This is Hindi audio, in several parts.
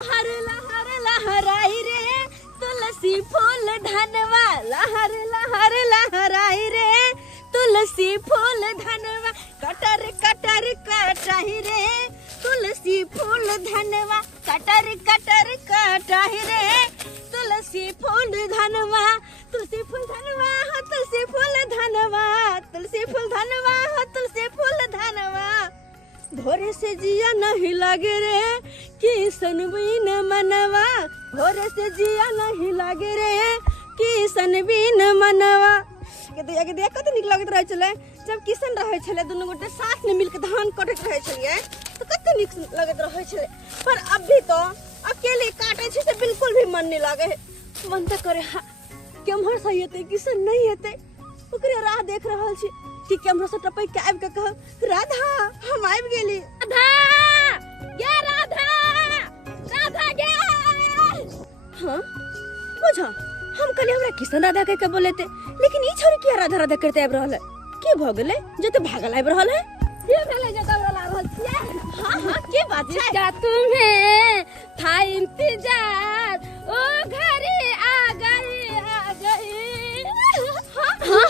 हर लहर लहराई रे तुलसी फूल धनवा, लहर लहर लहराई रे तुलसी फूल धनवा, कटर कटर कटाही रे तुलसी फूल धनवा, कटर कटर कटाही रे तुलसी फूल धनवा, तुलसी फूल धनवा हो तुलसी फूल धनवा, तुलसी फूल धनवा हो तुलसी फूल धनवा। भोरे से जिया नहीं लगे रे किसन बीन मनवा, भोरे से जिया नहीं लगे रे किसन बीन मनवा। के देख कते निक लगत रहे चले जब किसन रहे छले दुनु गोटे साथ में मिलके धान काटत रहे छलिए तो कते निक लगत रहे छले। पर अभी तो अकेले काटे छी से बिल्कुल भी मन नहीं लागे, मन त करे केम्हर सही हेते किसन नहीं हेते ओकरे राह देख रहल छी कि केम्हर से टपै के आबि के कह राधा हम आबि गेली, राधा गे राधा राधा गे। हां बुझा हम कल हमरा किसन राधा कह के बोले थे, लेकिन ई छोरी किया राधा राधा करते आबि रहल है, के भ गेलै जे त भागल आबि रहल है, के भेलै जे तब ला रहल छियै। हां हां के बात है का तुम्हें था इंतजार ओ घरे आ गई। हां हां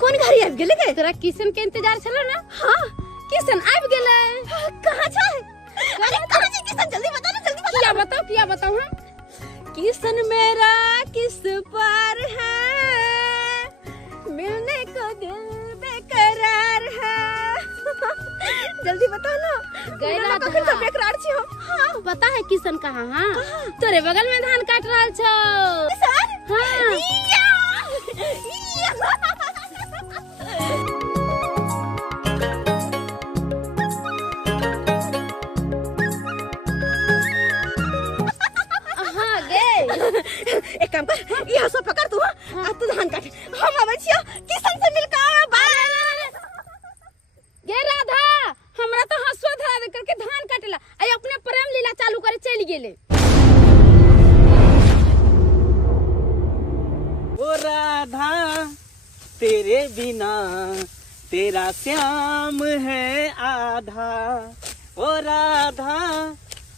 कौन घरे आबि गेलै के तोरा किसन के इंतजार छलो ना। हां किसन आबि गेलै, कहां छै? अरे कहां छै किसन जल्दी बता ना, जल्दी बता। किया बताऊं हां? किसन मेरा किस पार है मिलने को दिल बेकरार है। जल्दी बता ना गैला तो फिर बेकरार छी हो। हां पता है किसन कहां? हां तोरे बगल में धान काट रहल छौ किसन। हां एक काम कर यह सब पकड़ तू आ तू धान काट, हम आबै छियो किसन से मिल के बाहर। गे राधा हमरा तो हंसो धर करके धान काटेला आई अपने प्रेम लीला चालू करे चली गेले। ओ राधा तेरे बिना तेरा श्याम है आधा, ओ राधा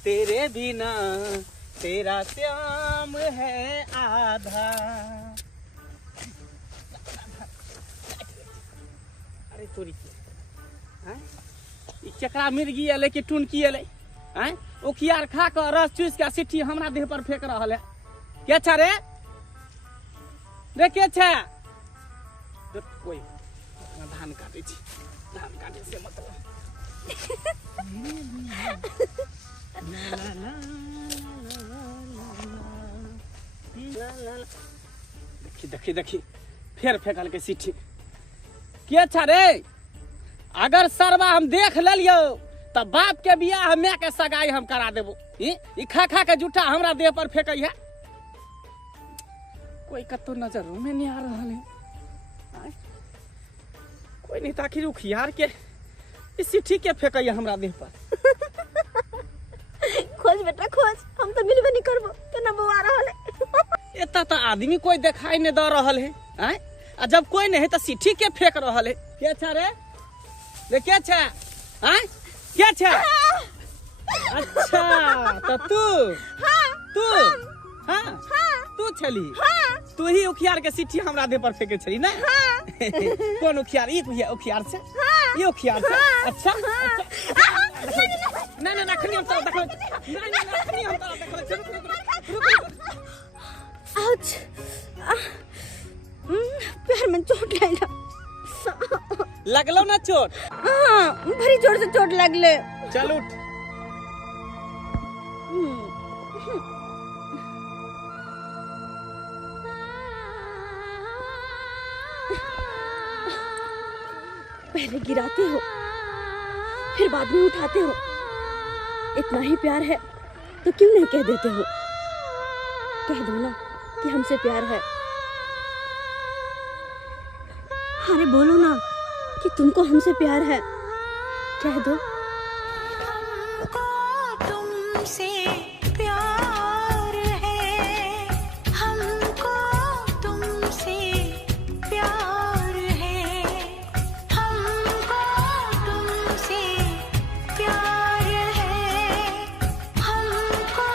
तेरे बिना तेरा श्याम है आधा। अरे तोरी चकरा मिर्गी एले कि टुनकी एले हैं ओ कियार खा के रस चूस के सिट्ठी हमरा देह पर फेंक रहल है। के छ रे के छ? कोई धान काटे छी, धान काटे से मतलब देखी देखी फेर फेंकल के सिट्ठी। के छ रे? अगर सरवा हम देख लियो तो बाप के बियाह मैं के सगाई हम करा देबो। ई खा खा के जूठा हमरा देह पर फेंकई है। कोई कतो नजरों में नहीं आ रहा है, कोई नहीं ताकि उखियार के इस सिट्ठी के फेंकई है हमरा देह पर। खोज बेटा खोज, हम तो मिलबे नहीं करबो केना बउआ रहल है। एता तो आदमी कोई दिखाई नहीं दे रहल है, हैं? आ जब कोई नहीं है तो सिट्ठी के फेंक रहल है। के छ रे? रे के छ? हैं? के छ? अच्छा तो तू तू हाँ तू छली, तू ही उखियार के सिट्ठी हमरा देह पर फेंके छली ना। कौन उखियार? ई उखियार से ये उखियार से। अच्छा ना ना खनी हम तो देखो ना खनी हम तो देखो। आउच पैर में चोट लगलो ना चोट? हां बड़ी जोर से चोट लगले। चल उठ। पहले गिराते हो फिर बाद में उठाते हो, इतना ही प्यार है तो क्यों नहीं कह देते हो? कह दो ना कि हमसे प्यार है। अरे बोलो ना कि तुमको हमसे प्यार है, कह दो। तुमसे प्यार है, हमको तुमसे प्यार है, हमको तुमसे प्यार है, हमको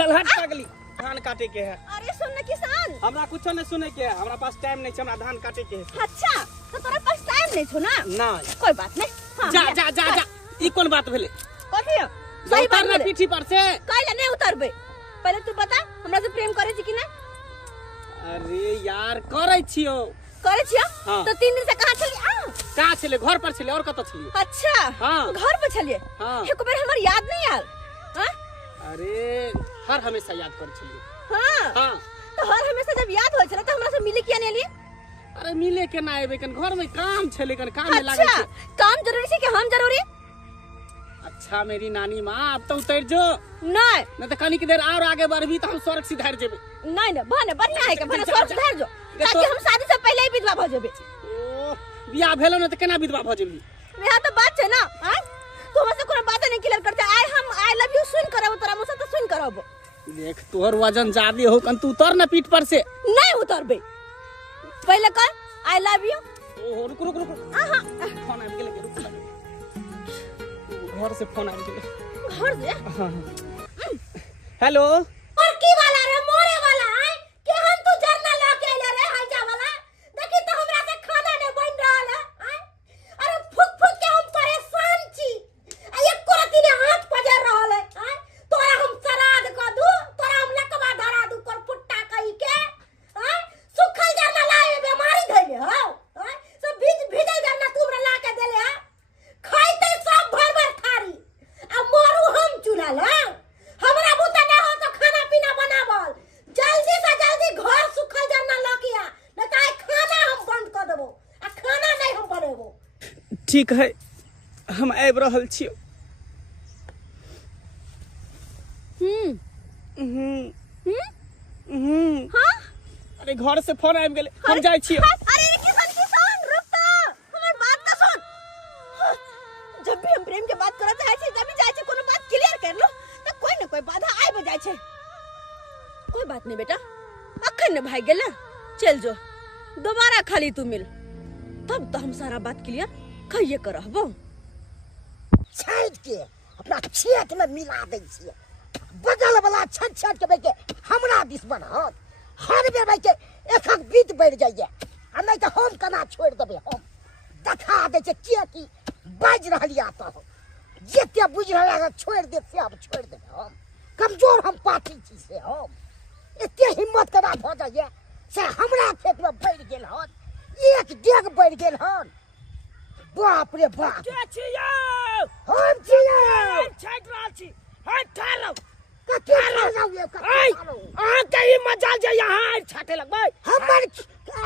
चल हट पगली, धान काटे के है। अरे सुन न किसान, हमरा कुछ नहीं सुने के है, हमरा पास टाइम नहीं छै, हमरा धान काटे के है। अच्छा तो तोरा पास टाइम नहीं छो ना? नहीं कोई बात नहीं। हाँ, जा जा जा जा, ई कौन बात भेले? कथी है? सही बात उतारना बोले। पीठी पर से। काहे नहीं उतरबे? पहले तू बता हमरा से प्रेम करे छी कि ना? अरे यार करे छियो। करे छियो? हाँ। तो 3 दिन से कहां छली? कहाँ छले? घर पर छले और कत छलिए? अच्छा हाँ। घर पे छलिए? हाँ। एक बार हमर याद नहीं आल? हां अरे हर हमेशा याद कर छलिए। हां हाँ तो हर हमेशा जब याद हो छला तो हमरा से मिले किया नहीं लिए? अरे मिले के ना आबे, कन घर में काम छले, कन काम में लागे अच्छा छे। काम जरूरी है कि हम जरूरी? अच्छा मेरी नानी माँ, अब तो उतर जो, नहीं नहीं तो कनी की देर और आगे बढ़बी तो हम स्वर्ग सिधार जेबे। नहीं ना बने बढ़िया है के बने जा, स्वर्ग जा। सुधार जो, ये ताकि तो- हम शादी से पहले ही विधवा भ जेबे। ओ बियाह भेलो न तो केना विधवा भ जेबी? यहाँ तो बात है ना, हां तू हमसे कोनो बात नहीं क्लियर करते। हम आई लव यू सुन करब तोरा मुंह से तो सुन करब। देख तोहर वजन ज्यादा हो, कन तू उतर ना पीठ पर से। नहीं उतरबे, पहले कर आई लव यू। ओहो रुक रुक रुक, हां फोन आबि गेलै, रुक लगे। घर से फोन आबि गेलै। घर से हेलो, और की वाला रे मोरे वाला है कि हम तू जरना लेके आइले रे हाइजा वाला? देखी तो हमरा से खाना नहीं बन रहल है। अरे फुक फुक के हम परेशान छी। आ एक कोरती रे हाथ पजर रहल है। तोरा हम सराद क दू, तोरा हम लकवा धरा दू कर पुट्टा कहि के। सुखल जरना लाए बीमारी धइले हो। सब भीजल जरना तू हमरा ला के देले है। खाइते सब भर भर थारी। आ मारू हम चूल्हा ला। हमरा बुता ना हो तो खाना पीना बनावल। जल्दी से जल्दी घर सुखल जरना लकिया, न त आइ खाना हम बंद कर देबो। आ खाना नहीं हम बनेबो। ठीक है, हम आबि रहल छियो। हां अरे घर से फोन आबि गेलै, हम जाइ छियो। अरे किसान रुक तो, हमर बात तो सुन। जब भी हम प्रेम के बात करत है छी, जब भी जाय छी कोनो बात क्लियर कर लो त कोई न कोई बाधा आइ जाय छै। कोई बात नहीं बेटा, अखन न भाग गेला, चल जो दोबारा खाली तू मिल, तब तो हम सारा बात क्लियर कहिए करहबो। छाँट के अपना छेक में मिला दै छियै, बगल वाला छट छट के बैठे हमरा दिस बनत, हर बेर बैठे एक बीत बढ़ जाइए। आ नहीं तो हम केना छोड़ देबै? हम देखा दै छै के की बाज रहल या तो जते बुझ रहल छोड़ दे से अब छोड़ देबै। हम कमजोर हम पाठी छी से हम एते हिम्मत केना भऽ जाइए से हमरा खेत में बढ़ गेल हन, एक डेग बढ़ गेल हन। बाप रे बाप, के छियो? हम छियै छाट रहल छी। हट ठालो। कते जाऊ ये आई आ के ई मजाल जे यहाँ छाटे लगबै। हमर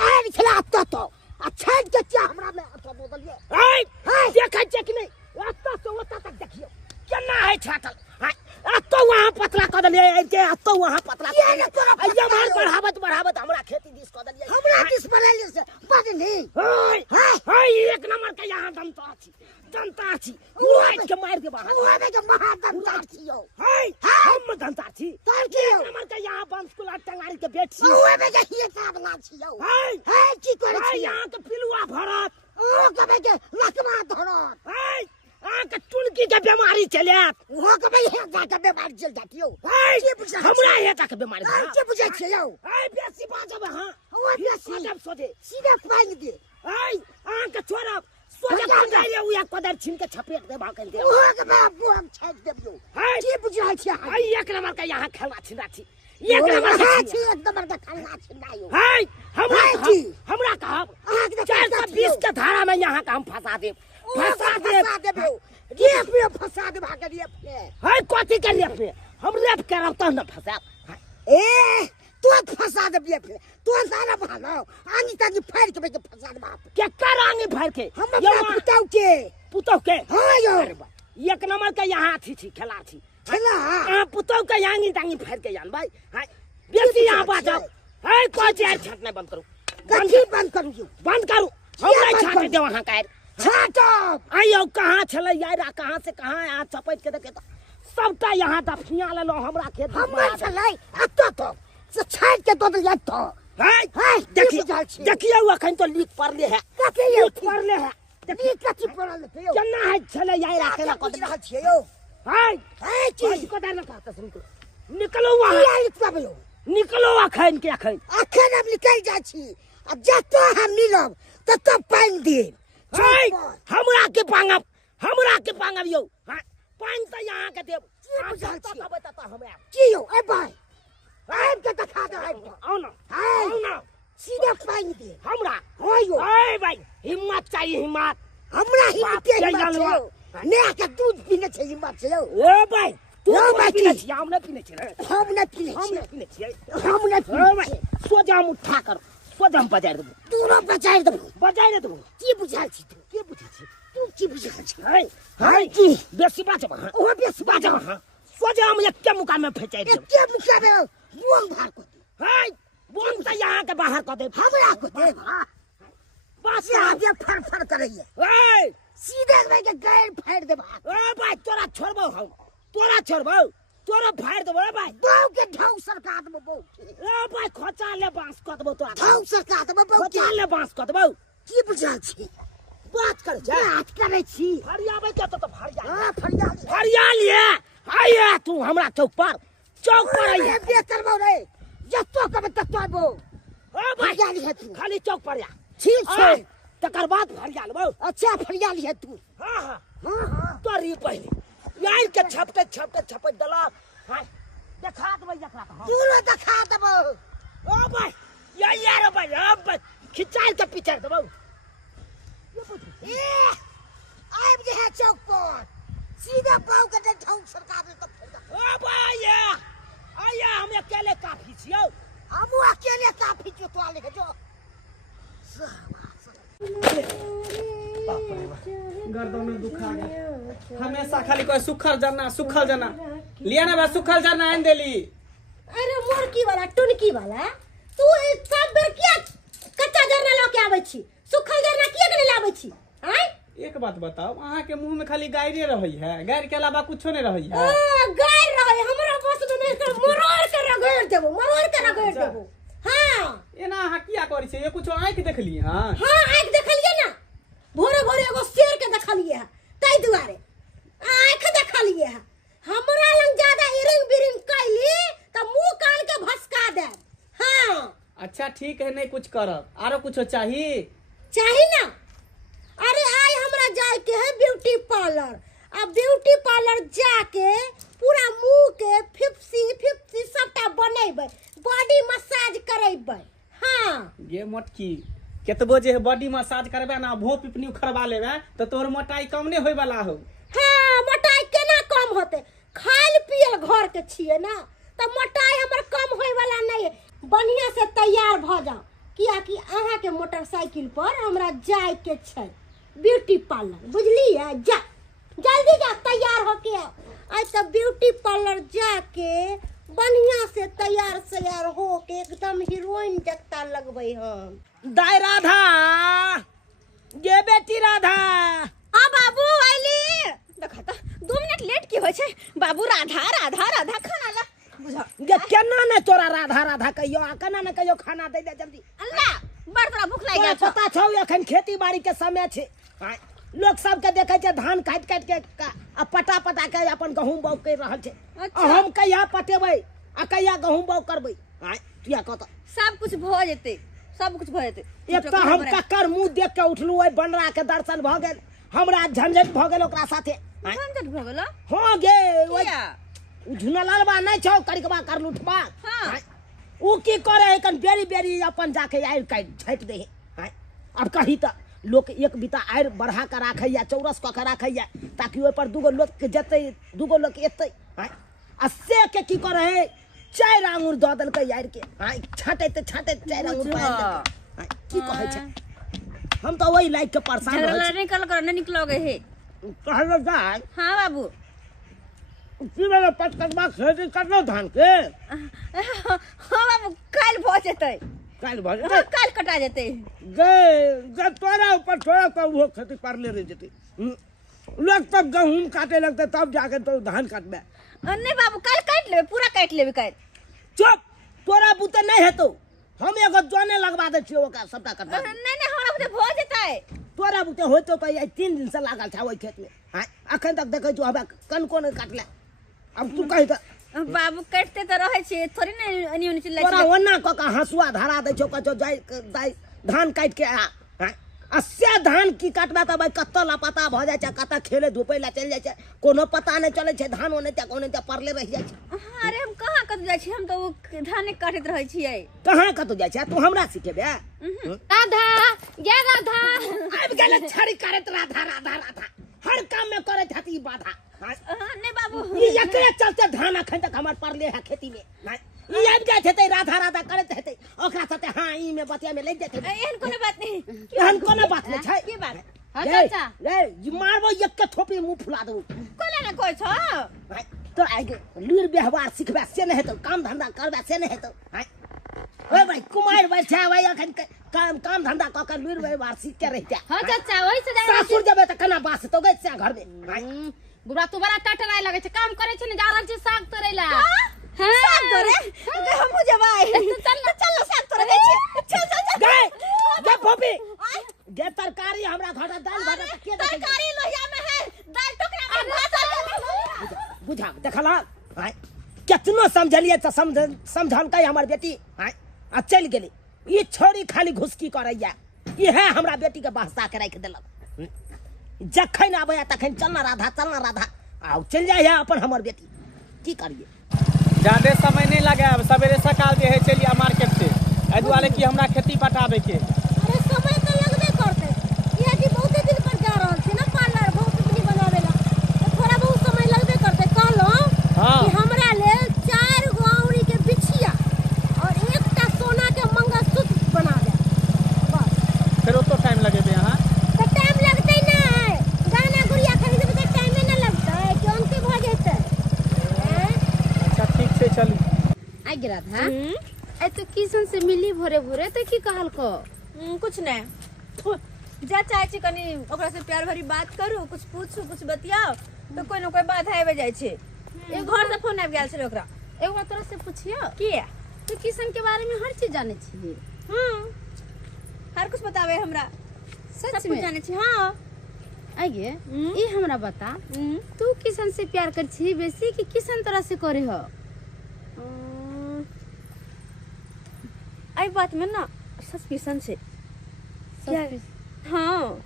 आर खिला तो आ छाट के क्या हमरा में अथवा बोलिए। आई हाय देखै छै कि नहीं? एतऽ से ओतऽ तक देखियो केना है छाटल? हाय अतो वहां पतला क देलिए, ए के अतो वहां पतला क किया ने तोरा देलिए। अइया मार बढ़ावत हमरा खेती दिस क देलिए। हमरा किस बनैले से बड नहीं। हाय हाय हाय एक नंबर के यहाँ दंता छी उड़ाइ के मार दे बाहर। ओने के महादंता छियो। हाय हम दंता छी। तर के एक नंबर के यहाँ बंसकुला टंगारी के बेट छी। ओने के हिये साबला छियो। हाय हाय की करे हाय छियो? यहाँ के पिलुआ भरत। ओ कबे के लकवा धरत। हाय यहाँ के टुनकी के बीमारी चलत। ओ कबे हे जाके बीमार चल जातियो। हाय की बुझा हमरा हे तक बीमारी हाय भरत। की बुझा छियो? हाय बेसी बाजब हां। ओ बेसी सोजब सोजे। सीधे पाइन दे। हाय यहाँ के छोरा सोजब पंगाइले उया कदर छिन के छपेट दे भाकल दे। ओ कबे बुम छाट देबियो। हाय की बुझा छियो? हाय एक नंबर के यहाँ खेलवा छिना छी। एक नंबर के छी। एकदम के खाना छिनायो। हाय हाय जी। हमरा कहब आग दे 420 के धारा में यहाँ का हम फंसा देब। फंसा देब। फंसा देबियो। रेप में फंसा दे भागे रेप में। हाय कथी के लेप में? हम लेप करब त न फंसाब। ए तू फंसा दे रेप में। तू सारा भालो आनी तानी फाड़ के बेके फंसा दे बाप। के करांगे भर के हम अपना पुताऊ के पुतौ के। हां यो अरे बा, एक नंबर के यहाँ थी खेला थी। खेला आ पुतौ के यांगी दांगी फाड़ के जान भाई। हाय बेसी यहाँ बाजब। हाय कोची यार छाटना बंद करो। कथी बंद करू यो? बंद करू। हमरा छाटे दे वहां का। छाटो आइयो कहाँ छलै यार, कहाँ से कहाँ आ चपैट के देखे सबटा यहाँ दफिया लेलो हमरा खेत में हमर मार दे। छलै अत्तो तो से छाट के तो दिया तो। हाय हाय देखी देखी देखिए अखन तो लीक पड़ले है। कथी यो लीक पड़ले है। देखी कथी पड़ल थे यो? केना है छलै यार क्या अकेला कुछ कदम। रहल छियै यो? हाय हाय कोई की को डर ना कहता सुन को। निकलो वहाँ किया निकलो निकलो अखन के अखन अब निकल जा छी अब जतो हम मिलब ततो पानी दे हमरा के पांगब यो पानी त यहाँ के देब तब बता हमरा की यो ए भाई आब के देखा दे आओ ना सीधा पानी दे हमरा हो यो ए भाई हिम्मत चाहिए हिम्मत हमरा हिम्मत चाहिए ने के दूध पीने छै हिम्मत छै ए भाई तू पीने छी हम न पीने छी सोजा हम उठा कर सोजा हम बजाय देबो तू न बजाय देबो की बुझाय छी तू की बुझाय छी हाय की बेसी बात ओ बेसी बात सोजा हम एक मुका में फेंचाय देबो एक मुका में बोन बाहर कर दे हाय बोन त यहां के बाहर कर दे हमरा को दे बस आगे फर करैए ए सीधे में के गाय फाड़ दे भाई तोरा छोड़बो तोरा फाड़ देबो भाई बाऊ के ढाउ सरका देबो बाऊ ए भाई खोचा ले बांस क देबो तोरा ढाउ सरका देबो बाऊ खोचा ले बांस क देबो की बुझा छी बात करे छी फरियाबे के तो फरियाल ये आया तू हमरा चौक पर आइए बे करबो रे जत्तो कबे तत्तो आबो ओ भाई खाली चौक पर आ ठीक छै तकर बाद फरियाल बो अच्छा फरियाल है तू हां तोरी पहले यार के छपटे दला हां देखा देबै एकरा तू देखा देबो ओ भाई यार भाई अब खिचाल के पीछे देबो ये आब जे है चौक पर सीधा पाऊ के ढंग सरकार दे तो ओ भाई आया हम अकेले काफी छियो हम अकेले काफी जो तो आले जो गर्दन में दुखा गया हमेशा खाली कोई सुखल जाना लिया ना बस सुखल जाना आन देली अरे मोरकी वाला टुनकी वाला तू सब बेर किया कच्चा जरना लो के आबै छी सुखल जरना किया के लाबै छी हैं एक बात बताओ अहाँ के मुंह में खाली गायरे रहई है गायर के अलावा कुछो नहीं रहई है गायर रहई हमरा बस में नहीं कर मरोड़ के रगड़ देबो हां एना अहाँ किया करै छै ये कुछो आंख देखली हां आंख देखलिए ना भोरे एगो शेर के देखलिए है तै दुआरे आंख देखलिए है हमरा लंग ज्यादा इरिंग बिरिंग कैली त मुंह कान के भसका दे हां अच्छा ठीक है नहीं कुछ करब आरो कुछो चाहिए ना अरे आय हमरा जाए के है ब्यूटी पार्लर अब ब्यूटी पार्लर जाके पूरा मुंह के 50 सबटा बनेबै बॉडी मसाज करेबै हां ये मोटकी केतबो जे बॉडी मसाज करबे ना भो पिपनी उखड़वा लेबे तो तोर मोटाई कम नहीं होय वाला हो हां मोटाई केना कम होते खाइल पियल घर के छिए ना त मोटाई हमर कम होय वाला नहीं बढ़िया से तैयार भ जा किया कि अहाँ के मोटरसाइकिल पर हमरा जाए के छै ब्यूटी पार्लर बुझलिए जा जल्दी जा तैयार होके आज तक ब्यूटी पार्लर जाके बढ़िया से तैयार होके एकदम हीरोइन जगता लगबै हम दाई राधा गे बेटी राधा आ बाबू आइली देखा त 2 मिनट लेट की होय छै बाबू राधा खाना ला बुझा गे केना ने तोरा राधा कहियो केना ने कहियो खाना दे दे जल्दी अल्लाह बड़ तोरा भूख लाग गेल पता छौ एखन खेती बाड़ी के समय छै लोग सब के देखे छै धान काट के आ पटा के अपन गहूम बाउ कर रहल छै हम कहिया पटेबै आ कहिया गहूम बाउ करबै किया कहत सब कुछ भ जेते एक त हम कक्कर मुंह देख के उठलू ओइ बनरा के दर्शन भ गेल हमरा झंझट भ गेल ओकरा साथे झंझट भ गेल हां गे ओइ झुनलालबा नै छौ करिकबा कर लुठबा हां ऊ की करे कन बेरी अपन जाके आइ काट छाट दे अब कही त लोग एक बिता आयर बढ़ा के राखैया चौरस क के राखैया ताकि ओइ पर दूगो लोग के जतै दूगो लोग एतै आ से के की करे है 4 आंगुर द देलकै आयर के छाटै 4 आंगुर पाए की कहै छै हम तो वही लाइक के परेशान रहै छी नहीं निकलोगे हे कहलो जाय हां बाबू की वाला पटकबा खेती करलो धान के हां बाबू काल भ जेतै काल कटा जेतै गे तोरा ऊपर थोड़ा तो वो खेती कर ले रह जेतै लोग तब गहूम काटे लगते तब जाके तो धान काटबे नहीं बाबू काल काट लेबे पूरा काट लेबे काल चुप तोरा बुते नहीं हेतौ हम एगो जोने लगवा दे छियो ओका सबटा कटवा नहीं हमरा बुते भ जेतै तोरा बुते होतो तो 3 दिन से लागल था ओइ खेत में अखन तक देखै छु हबे कन कोन काटले अब तू कहि त बाबू कटते तो रहे छे थोड़ी ना एनी ओनी चिल्लाई तोरा ओना क के हसुआ धरा दै छौ कछो जाय धान काट के आ अस्या धान की काटबा त भाई कत्तो लापता भ जाय छै कत्ता खेले धुपै ला चल जाय छै कोनो पता नै चलै छै धान ओने त कोने त परले रह जाय छै। अरे हम कहाँ कत जाय छी हम तो वो धान काटत रहै छियै। कहाँ कतो जाय छै तू हमरा सिखेबे। राधा गे राधा आब गेले छड़ी करत राधा राधा राधा हर काम में करत हती बाधा। नहीं बाबू ई एकरे चलते धान अखन तक हमर परले है खेती में ई आब जाय छै राधा राधा करत हेतै ओकरा साथे हां ई में बतिया में लग जेतै। एहन कोनो बात नहीं एहन कोनो बात नै छै। की बात हां चाचा रे जी मारबो एक के थोपी मुंह फुला देबो कोला ना कोइ छ तो आगे लूर व्यवहार सिखबे से नै हेतौ काम धंधा करबे से नै हेतौ। ओए भाई कुमार भाई छै भाई अखन काम धंधा क के लूर व्यवहार सीख के रहते। हां चाचा वही से जाय सासुर जबे त कना बास तो गई से घर में बुरा तू बड़ा टटराय लगे छै काम करे छै ने जा रहल छै साग तोड़े ला। हां साग तोड़े हमहु जबाई चल ना साग तोड़े गई छै चल चल चल गे भोपी गे तरकारी हमरा घर दाल भात के दे तरकारी लोहिया में है दाल टोकरा में भात बुझा देखला हां कितना समझलिए त समझन के हमर बेटी हां आ चल गेली ई छोरी खाली घुसकी करैया इहे हमरा बेटी के बहसा के राख देलक जखन आबे तखन चलना राधा आ चल जाय अपन हमर बेटी की करिए। ज्यादा समय नहीं लगे अब सवेरे सकाल जे है चलिए मार्केट से ए दुआरे कि हमरा खेती पटाबे के। अरे समय तो लगबे करते ये कि बहुत दिन पर जा रहल छी ना पार्लर बहुत अपनी बनावे ला तो थोड़ा बहुत समय लगबे करते कहलो कि हमरा ले 4 गौरी के बिछिया और एकटा सोना के मंगलसूत्र बना दे बस। फिर तो टाइम लगेबे यहां तो टाइम लगते ना है गाना गुड़िया खरीदे में टाइम ना लगता है कि उनके भ जेते। अच्छा ठीक से चली आ गिरा था ए तो किशन से मिली भोरे भोरे तो की कहल को कुछ नहीं जा चाहे छी कनी ओकरा से प्यार भरी बात करू कुछ पूछू कुछ बतियाओ तो कोई न कोई बात आबे जाय छै। एक घर से फोन आबि गेल छै ओकरा एक बार तोरा से पूछियो किया तो किशन के बारे में हर चीज जाने छी। हर कुछ बतावे हमरा सच सब में कुछ जाने छी। हां आगे ई हमरा बता तू किशन से प्यार कर छी बेसी कि किशन तोरा से करे हो। आई बात में ना सस्पिशन से हाँ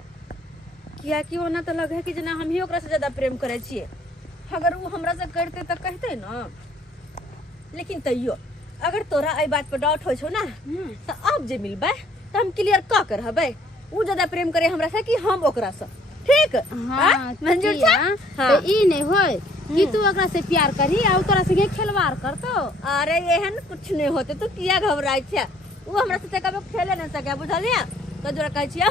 किया कि ओना तो लगे कि जना हम ही ओकरा से ज्यादा प्रेम करे छिए अगर वो हमरा से करते तो कहते ना लेकिन तैयो अगर तोरा आई बात पर डाउट हो छो ना तो अब जे मिलबे तो हम क्लियर क कर हबे वो ज्यादा प्रेम करे हमरा से कि हम ओकरा से ठीक। हां मंजूर किया? हाँ। तो ई नहीं होय कि तू ओकरा से प्यार करी आ तोरा से खेलवार करतो। अरे एहन कुछ नहीं होते तू किया घबराई छे वो हमरा से कबो खेले न सके बुझलिया तो जोरा कहै छिया।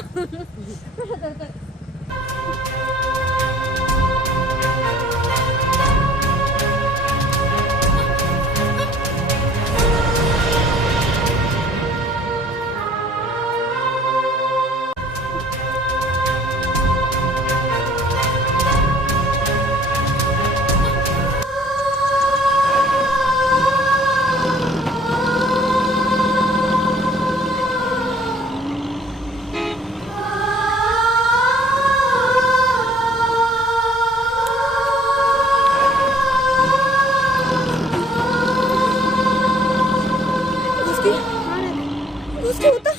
उसके होता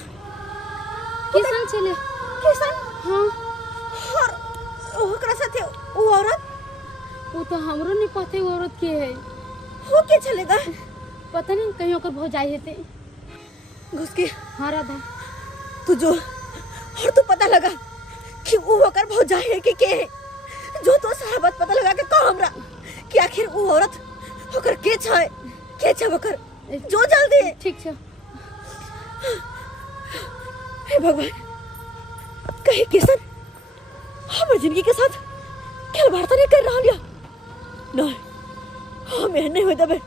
किशन चले किसान हां और ओकरा साथे वो औरत वो तो हमरो नहीं पते वो औरत के है हो के चलेगा पता नहीं कहीं ओकर भौजाई हेते। घुस के हां राधा तू जो और तो पता लगा कि वो होकर भौजाई है कि के है जो तो साहबत पता लगा के कह हमरा कि आखिर वो औरत होकर के छ होकर जो जल्दी ठीक छ। हे भगवान कहीं किशन हमारी जिंदगी के साथ खिलवाड़ तो नहीं कर रहा लिया नहीं हम यह नहीं हो दबे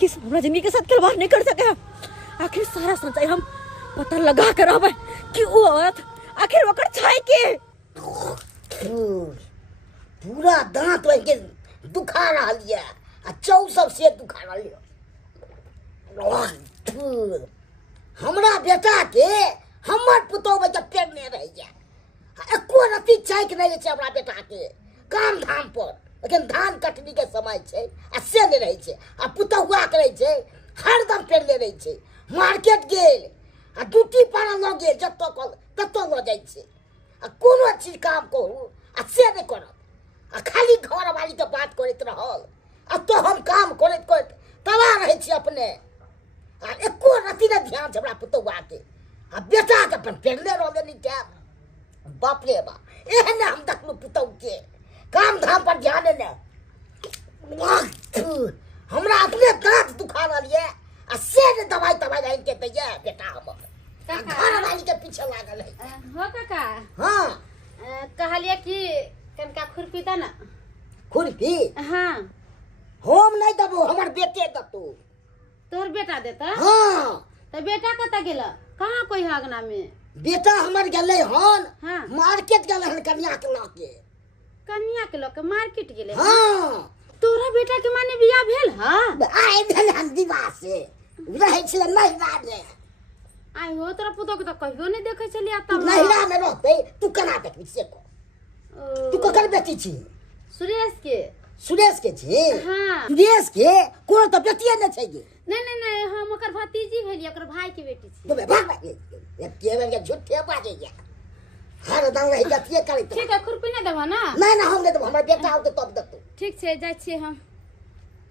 किशन हमारा जिंदगी के साथ खिलवाड़ नहीं कर सके आखिर सारा सच्चाई हम पता लगा कर रहा कि वो औरत आखिर वो कर छाई के पूरा दांत के दुखा रहा लिया आ चौसब से दुखा रहा लिया हमरा बेटा के हमर पुतौ बच्चा पेड़ में रह गया एको रति चाय के नहीं छै हमरा बेटा के काम धाम पर लेकिन धान कटनी के समय छे आ से नहीं रहे छे आ पुतहुआ करे छे हरदम पेरले रहे छे मार्केट गेल आ ड्यूटी पर ल गेल जत्तो कल तत्तो ल जाय छे आ कोनो चीज काम करू आ से नहीं करत आ खाली घर वाली के बात करत रहल आ तो हम काम करत करत तला रहे छी अपने आ एको रति न ध्यान हमरा पुतहुआ के आ बेटा के अपन पेरले रहले नी क्या बाप रे बाप एहन हम देखलू पुतहु के काम धाम पर ध्यान ने हमरा अपने दांत दुखा रहलिए आ से ने दवाई तवाई आइन के दैया बेटा हमर घर वाली के पीछे लागल है हो काका हां कहलिए कि कनका खुरपी दा ना खुरपी हाँ हम नहीं दबो हमर बेटे दतू तोहर बेटा देता हां तो बेटा कता गेला कहाँ कोई है अगना में बेटा हमर गेले हन हाँ। मार्केट गेले हन कन्या के लाके कन्या के लोग मार्केट गेले हां तोरा बेटा के माने बियाह भेल हां आइ भेल हन दिवा से रहे छले नहिरा में आई हो तोरा पुतो के तो कहियो नहीं देखे चली आता नहिरा में रहते तू केना देखबी से को तू ककर बेटी छी सुरेश के छी हाँ सुरेश के कोनो तो बेटिए न छै गे नहीं हम ओकर भतीजी भेली ओकर भाई के बेटी छी तो भाग भाग के बेर के झूठे बाजे या हर दम रही जतिए करे ठीक है खुरपी नहीं देबा ना नहीं हम नहीं देब हमर बेटा आउ तब देतौ ठीक छै जाय छी हम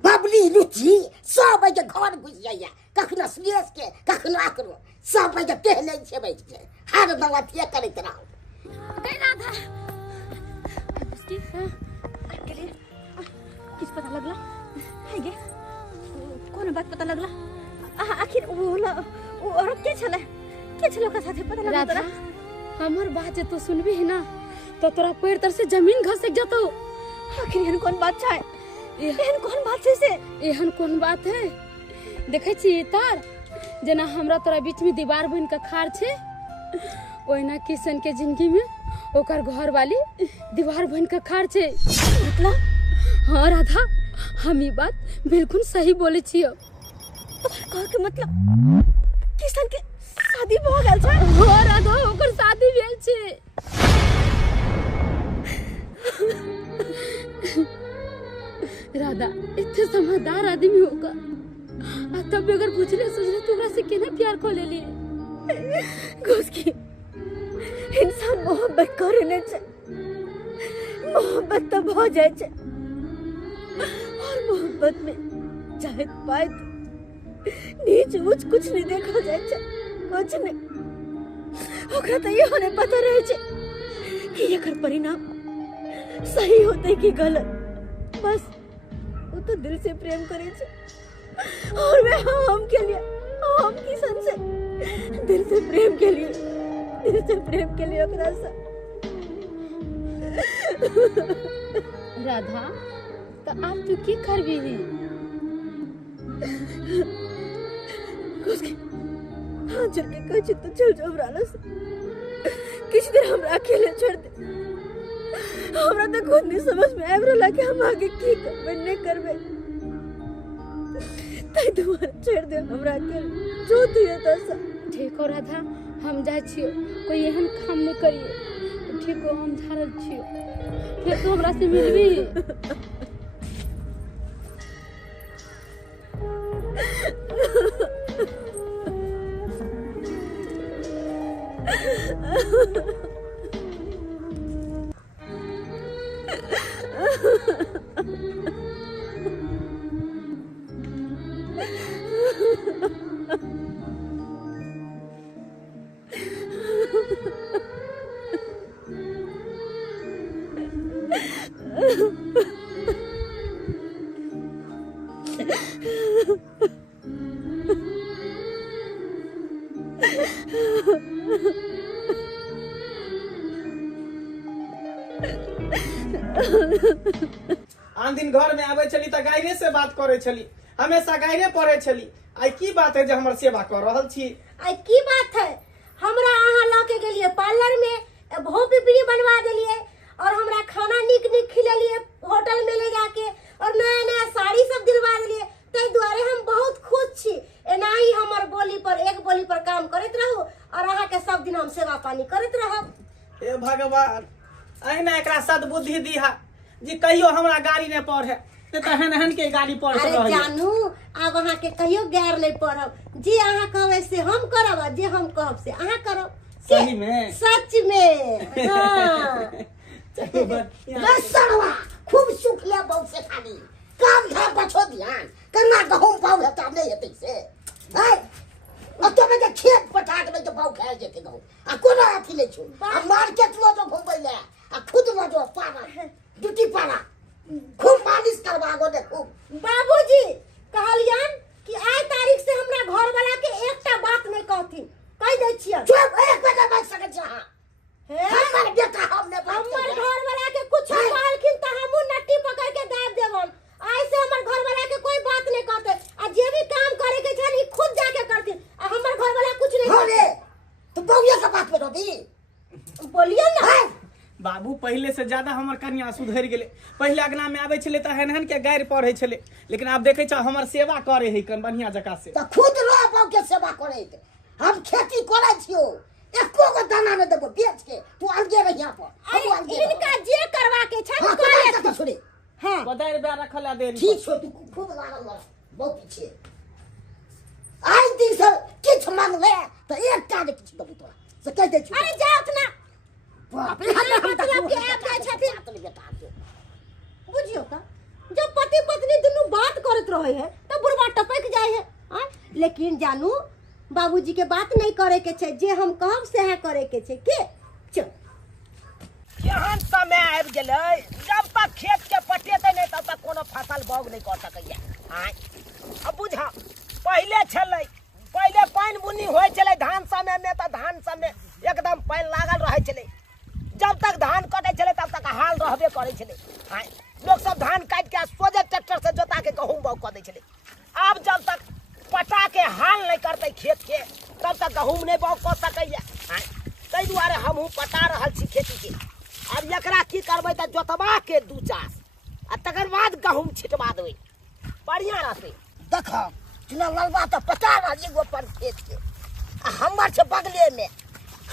बबली लुची सब के घर घुस जाइया कखनो सुरेश के कखनो आकरो सब के टहले छै बैठ के हर दम अतिए करैत रहौ गई राधा उसकी के लिए किस पता लगला है गे कौन बात पता लगला आखिर वो औरत के छले ओकर साथे पता लगला तोरा हमर बात जे तू सुनबी है ना तो तोरा पैर तर से जमीन घसक जतो आखिर एहन कौन बात छै एहन कौन बात छै से एहन कौन बात है देखे छी तार जना हमरा तोरा बीच में दीवार बन के खाड़ छे ओइना किशन के जिंदगी में ओकर घर वाली दीवार बन के खाड़ छे मतलब हाँ राधा हम ई बात बिल्कुल सही बोले छियो कह के मतलब किशन के शादी भ गेल छै हाँ राधा ओकर शादी भेल छे राधा इतने समझदार आदमी होगा आ तब अगर पूछले सोचले तू से केना प्यार को ले ली घुस की इंसान मोहब्बत करे ने छै मोहब्बत तो भ जाय छै और मोहब्बत में चाहे पाइत नीच ऊंच कुछ नहीं देखा जाय छै कुछ नहीं ओकरा तो ये होने पता रहे छै कि एकर परिणाम सही होते कि गलत बस वो तो दिल से प्रेम करे छै और वे हम के लिए हम किसन से दिल से प्रेम के लिए ओकरा से राधा तो आप तू की करबी ही उसके हाँ चल के कह तो चल जाओ राला से किसी दिन हमरा अकेले छोड़ दे हमरा तो खुद नहीं समझ में आब रहला कि हम आगे की करबे नहीं करबे ताई दोबारा छोड़ दे हमरा अकेले जो तू ये तसा ठीक हो राधा हम जाय छियो कोई एहन काम नहीं करिए ठीक हो हम झारल छियो फिर तो हमरा से मिलबी आन दिन घर में आवे चली त गायने से बात करे चली हमेशा गायने पढ़े चली आई की बात है जे हमर सेवा कर रहल छी आई की बात है हमरा अहाँ ल के गेलिए पार्लर में भोपी पीड़ी बनवा देलिए और हमरा खाना निक खिलेलिए होटल में ले जाके और नया नया साड़ी सब दिलवा देलिए तै दुआरे हम बहुत खुश छी एना ही हमर बोली पर काम करत रहू और अहाँ के सब दिन हम सेवा पानी करत रहब हे भगवान अहिना एकरा सद्बुद्धि दीहा जी कहियो हमरा गाड़ी नहीं पढ़े ते तो हन के गाड़ी पढ़ अरे रही जानू अब अहाँ के कहियो गैर नहीं पढ़ब जी अहाँ कहबे से हम करब आ जे हम कहब से अहाँ करब सही में सच में हाँ बस सरवा खूब सुख ले बहु से खाली काम था बचो ध्यान करना गहूं पाऊ है तब नहीं हेतै से है अब तो मैं खेत पटाट में तो पाऊ खाए जेते गहूं आ कोना अथी ले छु आ मार्केट लो तो घुमबै ले आ खुद लो जो पारा ड्यूटी पारा खूब मालिश करवा गो दे खूब बाबूजी कहलियन कि आइ तारीख से हमरा घर वाला के एकटा बात नहीं कहथिन कह दै छियै चुप एक बेटा बैठ सकै छ हां हमर बेटा हमने हमर घर वाला के कुछ कहलखिन त हमहु नट्टी पकड़ के दाब देबन आइ से हमर घर वाला के कोई बात नहीं कहते आ जे भी काम करे के छन ई खुद जाके करथिन आ हमर घर वाला कुछ नहीं कहते तो बौया के बात में रबी बोलिए ना बाबू पहले से ज्यादा हमर कन्या सुधर गेले पहले अगना में आवे छले त हन के गायर पढ़े छले लेकिन आप देखे छ हमर सेवा करे है कन बढ़िया जका से त खुद रो बाबू के सेवा करे हम खेती करे छियो एको गो दाना में देबो बेच के तू अलगे रह यहां पर हम अलगे इनका जे करवा के छन करे त छोड़े हां बदार बे रखला दे ठीक छो तू खूब लागल रह बहुत पीछे आज दिन से किछ मांगले त एक टा के किछ देबो तोरा से कह दे छु अरे जा उतना बाप रे हम मतलब के आप जाय छथिन बेटा बुझियो का जब पति पत्नी दोनों बात करत रहे है त बुढ़वा टपक जाय है हां लेकिन जानू बाबूजी के बात नहीं करे के छे जे हम कहब से है करे के छे के चल केहन समय आबि गेलै जब तक खेत के पटेतै नहीं तब तक कोनो फसल बाउग नहीं कर सकैया आय अब बुझा पहले छलै पहले पानि बुनी होइ छलै धान समय में त धान समय एकदम पानि लागल रहै छलै जब तक धान कटै छलै तब तक हाल रहबे करै छलै आय लोग सब धान काटि के सोझे ट्रैक्टर से जोता के गहूम बाउग कऽ दै छलै आब जब तक पटा के हाल नहीं करते खेत के तब तक गहूम नहीं बाउग कऽ सकैया ताहि दुआरे हमहूँ पटा रहल छी खेती के अब एकरा की करबै त जोतबा के दू चास आ तकर बाद गहूम छिटवा देबै बढ़िया रहतै देख चुना ललबा त पटा रहली गो पर खेत के आ हमर छे बगले में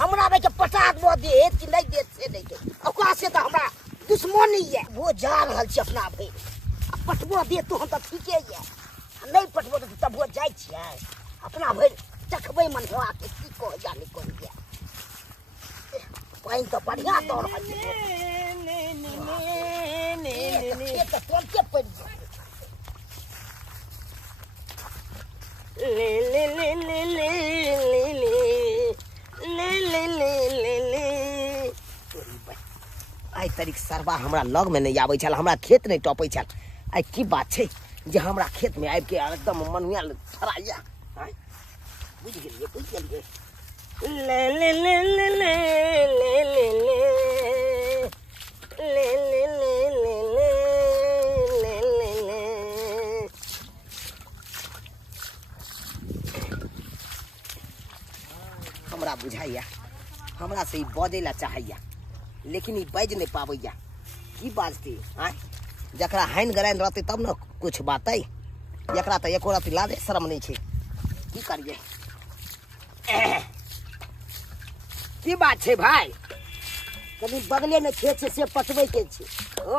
हमरा बे के पटा दो दे कि नहीं दे से नहीं दे ओकरा से त हमरा दुश्मनी है वो जा रहल छी अपना भाई आ पटबो दे तो हम त ठीके है नहीं पटबो तब वो जाय छियै अपना भरि चखबै मनवा के की कह जाने कोन है पाइन तो बढ़िया दौड़ रहल छै खेत त तुरंते पड़ि ले ले ले ले ले ले ले ले ले ले ले आइ तारीख सरबा हमरा लग में नहीं आबै छल हमरा खेत नहीं टपै छल आइ की बात छै जे हमरा खेत में आबि के एकदम मनुआ फराइया बुझ गेलिए ले ले ले ले ले ले ले ले ले ले ले ले ले ले ले हमरा बुझाइया हमरा से ई बजै ला चाहैया लेकिन ई बाज नहीं पाबैया की बाजती आय जकरा हानि गराइन रहतै तब न कुछ बातै एकरा त एको रति लाजे शरम नहीं छै की करिए की बात छै भाई कभी बगले में खेत से पटबै के छै ओ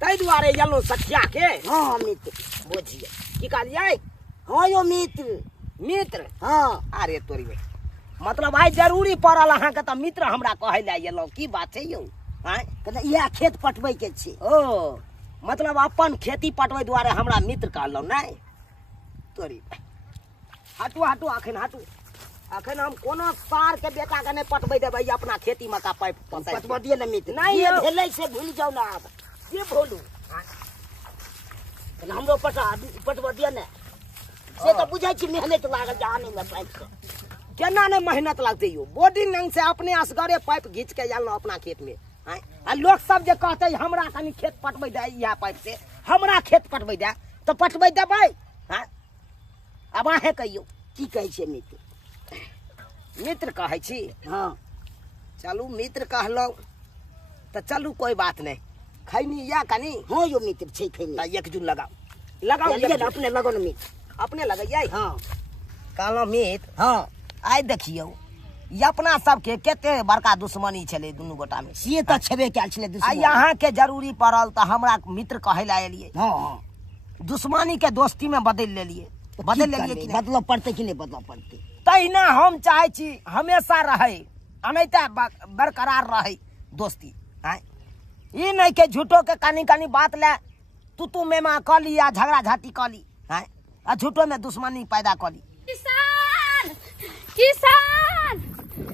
ताहि दुआरे गेलहुँ सखिया के हाँ मित्र बुझिए की कहलियै हाँ यो मित्र मित्र हाँ अरे तोरी मतलब भाई जरूरी पड़ल अहाँके त मित्र हमरा कहै ला गेलहुँ की बात छै यौ आय कहले इएह खेत पटबै के छै ओ मतलब अपन खेती पटबै दुआरे हमरा मित्र कहलहुँ नहीं तोरी हटू हटू अखन हटू अखन हम कोनो सार के बेटा के नहीं पटबै देबै अपना खेती में का पाइप पटबऽ दिए न मित्र नहीं ये यौ। भेलै से भूल जाओ ना आब के बोलू कहले हमरो पटबऽ दिए न से तो बुझाइ छी मेहनत लागल जाने में पाइप के केना नहीं मेहनत लगते यो बोर्डिंग रंग से अपने असगरे पाइप घींच के आयल अपना खेत में आय आ लोग सब जे कहते हमरा कनी खेत पटबै दे इएह पाइप से हमरा खेत पटबै दे तो पटबै देबै हाँ अब अहें कहियो की कहै छै मित्र मित्र कहै छी हाँ चलू मित्र कहलहुँ तो चलू कोई बात नहीं खैनी या कनी हाँ यो मित्र छै खैनी त एकजुट लगाओ लगाओ लिअ न एकजुट। अपने लगन मित्र अपने लगैयै हाँ कहलहुँ मित्र हाँ आइ देखियौ ये अपना सबके केते बड़का दुश्मनी छले दुनू गोटा में। से तो छेबे कैल छले आ दुश्मन। यहाँ के जरूरी पड़ल तो हमरा मित्र कहे ला एलिए। हाँ हाँ दुश्मनी के दोस्ती में बदल लेलिए। बदल लेलिए कि नहीं? बदलो पड़ते कि नहीं बदलो पड़ते। तहिना हम चाहे छी हमेशा रहे अनैता बरकरार रहे दोस्ती। आय ई नहीं के झूठो के कानी कानी बात ले तू मेमा क ली या झगड़ा झाटी क ली। आय आ झूठो में दुश्मनी पैदा क ली। किसान किसान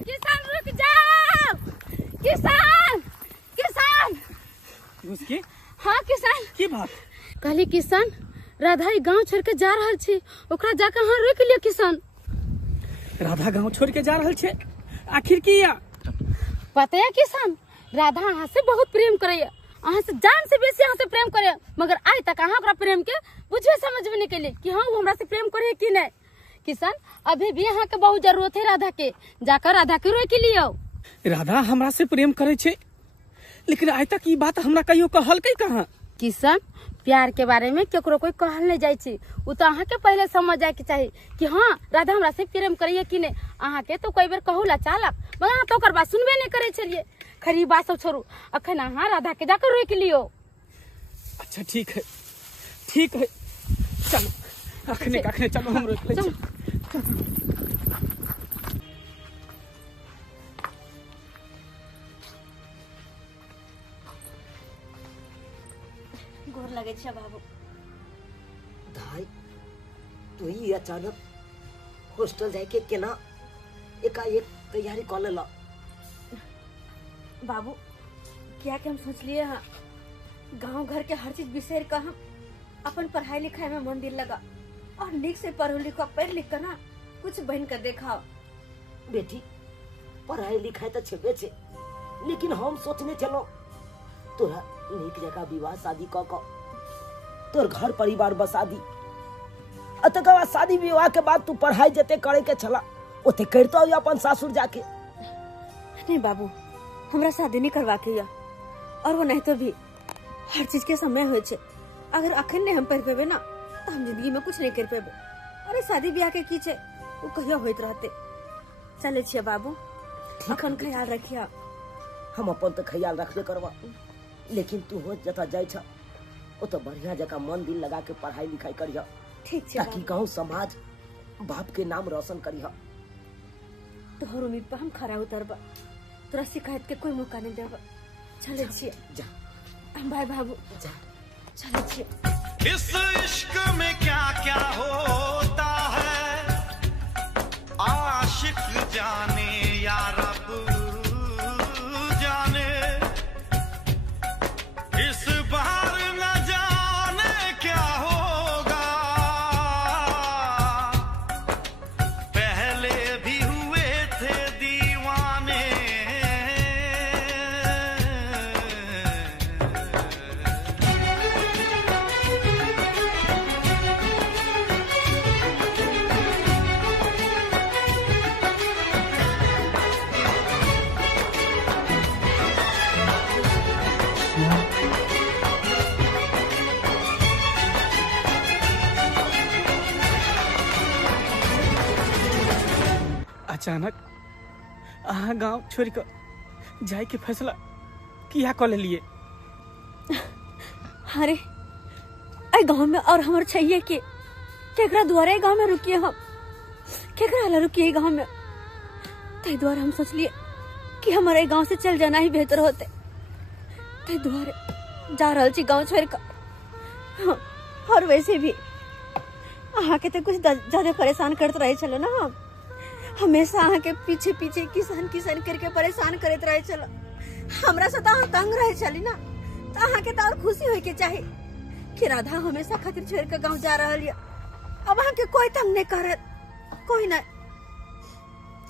किसान रुक जाओ। किसान किसान। उसके हाँ किसान की बात? कहली किसान राधा ई गांव छोड़ के जा रहल छी, ओकरा जाके हाँ रोक लियो किसान। राधा गांव छोड़ के जा रहल छे, आखिर किया? पता है किसान, राधा अहाँ से बहुत प्रेम करैया, अहाँ से जान से बेसी अहाँ से प्रेम करे, मगर आज तक अहाँ ओकरा प्रेम के बुझबे समझबे नहीं केलिए कि हाँ वो हमरा से प्रेम करे कि नहीं। किसान अभी भी अहाँ के बहुत जरूरत है राधा के, जाकर राधा के रोक लियो। राधा हमरा से प्रेम करे छे, लेकिन आज तक ये बात हमरा कहियो कहलकै कहाँ? किसान प्यार के बारे में केकरो कोई कहल नहीं जाय छी, उ तो अहाँ के पहले समझ जाए के चाहिए कि हाँ राधा हमरा से प्रेम करैया कि नहीं। अहाँ के तो कई बार कहूला चालक, मगर अहाँ तो ओकर बात सुनबे नहीं करे छलिए। खरी बात सब छोड़ू, अखन अहाँ राधा के जाकर रोक लियो। अच्छा ठीक है चलो अखने चलो हम रोक ले छी। गोर लगे छै बाबू। भाई तू ही अचानक हॉस्टल जाके केना एकाएक तैयारी कर लेला? बाबू क्या कि हम सोचलिए हाँ गांव घर के हर चीज बिसर कर हम अपन पढ़ाई लिखाई में मन दिल लगा और नीक से पढ़ो लिखो पढ़ लिख कर ना कुछ बन कर देखाओ। बेटी पढ़ाई लिखाई तो छेबे छे, लेकिन हम सोचने चलो तोरा नीक जगह विवाह शादी क तोर घर परिवार बसा दी, तकर बाद शादी विवाह के बाद तू पढ़ाई जते करे के छला ओते करतो अपन सासुर जाके। नहीं बाबू हमरा शादी नहीं करवा के या, और वो नहीं तो भी हर चीज के समय हो छे। अगर अखन नहीं हम पढ़ पेबे ना तो हम जिंदगी में कुछ नहीं कर पेबे। अरे शादी ब्याह के की छे वो कहियो होइत रहते। चले छिए बाबू, अपन ख्याल रखिया। हम अपन तो ख्याल रखबे करवा, लेकिन तू हो जता जाय छ ओ तो बढ़िया जगह मन दिल लगा के पढ़ाई लिखाई करिया, ठीक छे ताकि गांव समाज बाप के नाम रोशन करिया। तोहर उम्मीद पर हम खरा उतरबा, तोरा शिकायत के कोई मौका नहीं देबा। चले छिए जा बाय बाबू, जा चले छिए। इस इश्क में क्या क्या होता है आशिक जाने या रब जाने, इस बार न जाने क्या होगा, पहले भी हुए थे दीवाने। अचानक अहाँ गांव छोड़ कर जाए के फैसला किया कर लिए? अरे आई गांव में और हमर चाहिए कि केकरा द्वारे गांव में रुकिए, हम केकरा ला रुकिए गांव में। तै द्वारे हम सोचलिए कि हमारे गांव से चल जाना ही बेहतर होते। तै द्वारे जा रहल छी गांव छोड़ कर। हाँ, और वैसे भी अहाँ के तो कुछ ज्यादा परेशान करते रहे चलो ना। हम हमेशा अहाँ के पीछे पीछे किसान किसान करके परेशान करते रहे चलो। हमरा से तो अहाँ तंग रहे चली ना, तो अहाँ के तो और खुशी होय के चाहे कि राधा हमेशा खातिर छोड़ के गांव जा रहल है। अब अहाँ के कोई तंग नहीं करे, कोई नहीं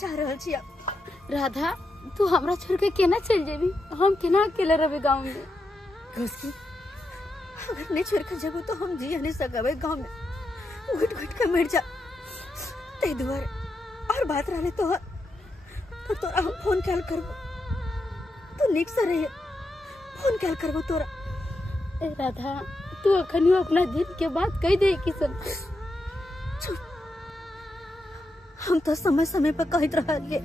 जा रहल छी। राधा तू हमरा छोड़ के केना चल जेबी? हम केना अकेले रहबे गांव में? खुशी अगर नहीं छोड़ के जेबो तो हम जी नहीं सकबे गांव में, घुट घुट के मर जा। ते दुआरे और बात रहले तो तोरा हम फोन कॉल करबो, तू निक से रहे फोन कॉल करबो तोरा। ए राधा तू अखनियो अपना दिल के बात कह दे किसन। चुप, हम तो समय समय पर कहत रहलिए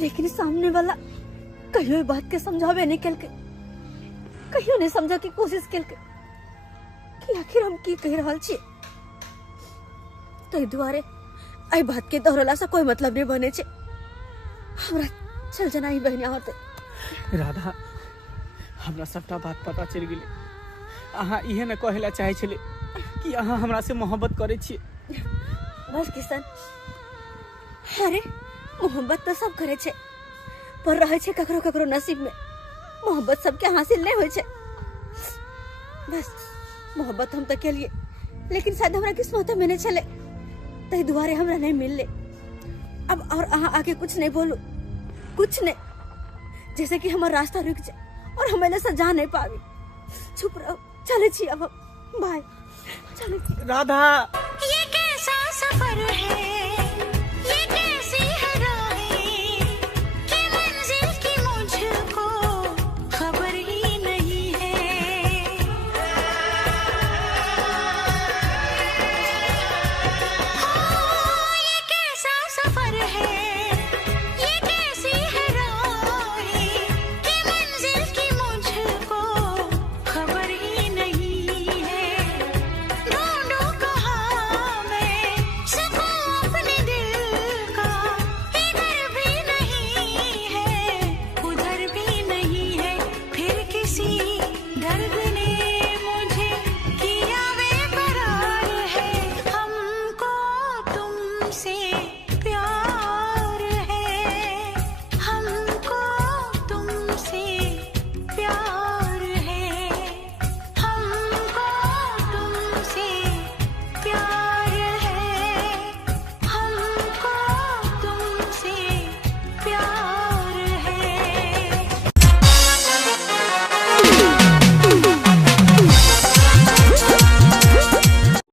लेकिन सामने वाला कहियो ई बात के समझावे नहीं केलके, कहियो नहीं समझा की कोशिश केलके कि आखिर हम की कह रहल छी। तै दुआरे आई बात के दोहरला से कोई मतलब नहीं बने छे। हमरा चल जना ही बहनिया होते। राधा, हमरा सबटा बात पता चल गेलै। अहाँ इहे न कहला चाहे छले कि अहाँ हमरा से मोहब्बत करे छिए। बस किशन, अरे मोहब्बत तो सब करे छे, पर रहे छे ककरो ककरो नसीब में। मोहब्बत सबके हासिल नहीं होय छे। बस मोहब्बत हम तो के लिए, लेकिन शायद हमरा किस्मत में नहीं चले, तै दुआरे हमरा नहीं मिलले। अब और अहाँ आगे कुछ नहीं बोलू, कुछ नहीं, जैसे कि हमारा रास्ता रुक जाए और हम से जा नहीं पावी। चुप रहो, चले छी अब, बाय, चले छी। राधा, ये कैसा सफर है